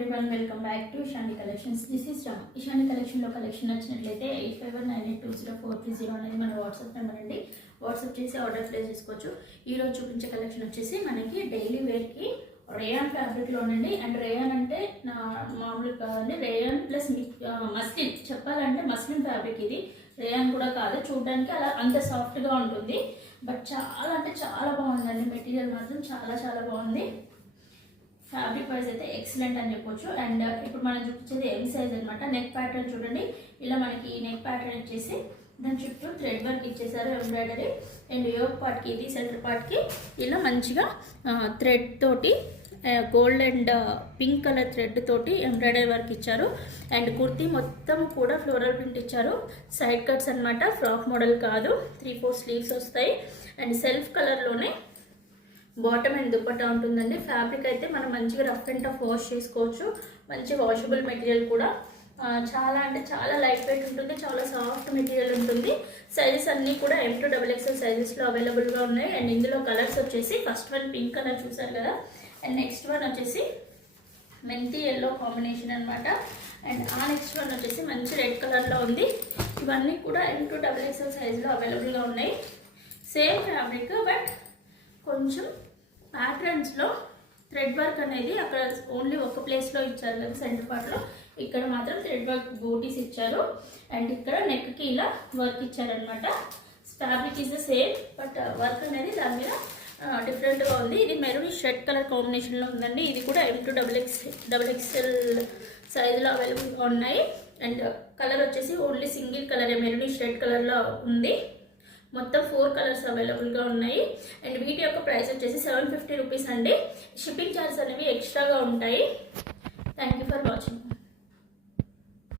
Everyone, welcome back to Ishani collections. This is Ram. Ishani కలెక్షన్లో collection నచ్చినట్లయితే 8598204330 అనేది మన వాట్సాప్ నెంబర్ అండి. వాట్సాప్ చేసి ఆర్డర్ ప్లేస్ చేసుకోవచ్చు. ఈరోజు చూపించే కలెక్షన్ వచ్చేసి మనకి డైలీ వేర్కి రేయాన్ ఫ్యాబ్రిక్లోనండి. అండ్ రేయాన్ అంటే నా మామూలు కాదండి, రేయాన్ ప్లస్ మస్లిన్. చెప్పాలంటే మస్లిన్ ఫ్యాబ్రిక్ ఇది, రేయాన్ కూడా కాదు. చూడడానికి అలా అంత సాఫ్ట్గా ఉంటుంది, బట్ చాలా అంటే చాలా బాగుందండి. మెటీరియల్ మాత్రం చాలా చాలా బాగుంది. ఫ్యాబ్రిక్ వైజ్ అయితే ఎక్సలెంట్ అని చెప్పొచ్చు. అండ్ ఇప్పుడు మనం చూపించేది ఎం సైజ్ అనమాట. నెక్ ప్యాటర్న్ చూడండి, ఇలా మనకి నెక్ ప్యాటర్న్ ఇచ్చేసి దాని చుట్టూ థ్రెడ్ వర్క్ ఇచ్చేసారు ఎంబ్రాయిడరీ. అండ్ యోక్ పార్ట్కి ఇది సెంటర్ పార్ట్కి ఇలా మంచిగా థ్రెడ్ తోటి gold and pink colour thread తోటి ఎంబ్రాయిడరీ వర్క్ ఇచ్చారు. అండ్ కుర్తీ మొత్తం కూడా ఫ్లోరల్ ప్రింట్ ఇచ్చారు. సైడ్ కట్స్ అనమాట, ఫ్రాక్ మోడల్ కాదు. 3-4 స్లీవ్స్ వస్తాయి. అండ్ సెల్ఫ్ కలర్లోనే బాటమ్ అండ్ దుపట్టా ఉంటుందండి. ఫ్యాబ్రిక్ అయితే మనం మంచిగా రఫ్ అండ్ టఫ్ వాష్ చేసుకోవచ్చు. మంచి వాషబుల్ మెటీరియల్ కూడా. చాలా అంటే చాలా లైట్ వెయిట్ ఉంటుంది, చాలా సాఫ్ట్ మెటీరియల్ ఉంటుంది. సైజెస్ అన్నీ కూడా M2XXL సైజెస్లో అవైలబుల్గా ఉన్నాయి. అండ్ ఇందులో కలర్స్ వచ్చేసి ఫస్ట్ వన్ పింక్ కలర్ చూసారు కదా, అండ్ నెక్స్ట్ వన్ వచ్చేసి మెంతి ఎల్లో కాంబినేషన్ అనమాట. అండ్ ఆ నెక్స్ట్ వన్ వచ్చేసి మంచి రెడ్ కలర్లో ఉంది. ఇవన్నీ కూడా M2XXL సైజులో అవైలబుల్గా ఉన్నాయి. సేమ్ ఫ్యాబ్రిక్, బట్ కొంచెం ప్యాటర్న్స్లో థ్రెడ్ వర్క్ అనేది అక్కడ ఓన్లీ ఒక ప్లేస్లో ఇచ్చారు కదా సెంటర్ పార్ట్లో, ఇక్కడ మాత్రం థ్రెడ్ వర్క్ బూటీస్ ఇచ్చారు. అండ్ ఇక్కడ నెక్కి ఇలా వర్క్ ఇచ్చారనమాట. Fabric is the same, but work అనేది దాని మీద డిఫరెంట్గా ఉంది. ఇది మెరూనిష్ రెడ్ కలర్ కాంబినేషన్లో ఉందండి. ఇది కూడా M2XXL సైజులో అవైలబుల్గా ఉన్నాయి. అండ్ కలర్ వచ్చేసి only single colour maroonish red కలర్లో ఉంది. మొత్తం 4 కలర్స్ అవైలబుల్గా ఉన్నాయి. అండ్ వీటి యొక్క ప్రైస్ వచ్చేసి 750 రూపీస్ అండి. షిప్పింగ్ ఛార్జెస్ అనేవి ఎక్స్ట్రాగా ఉంటాయి. Thank you.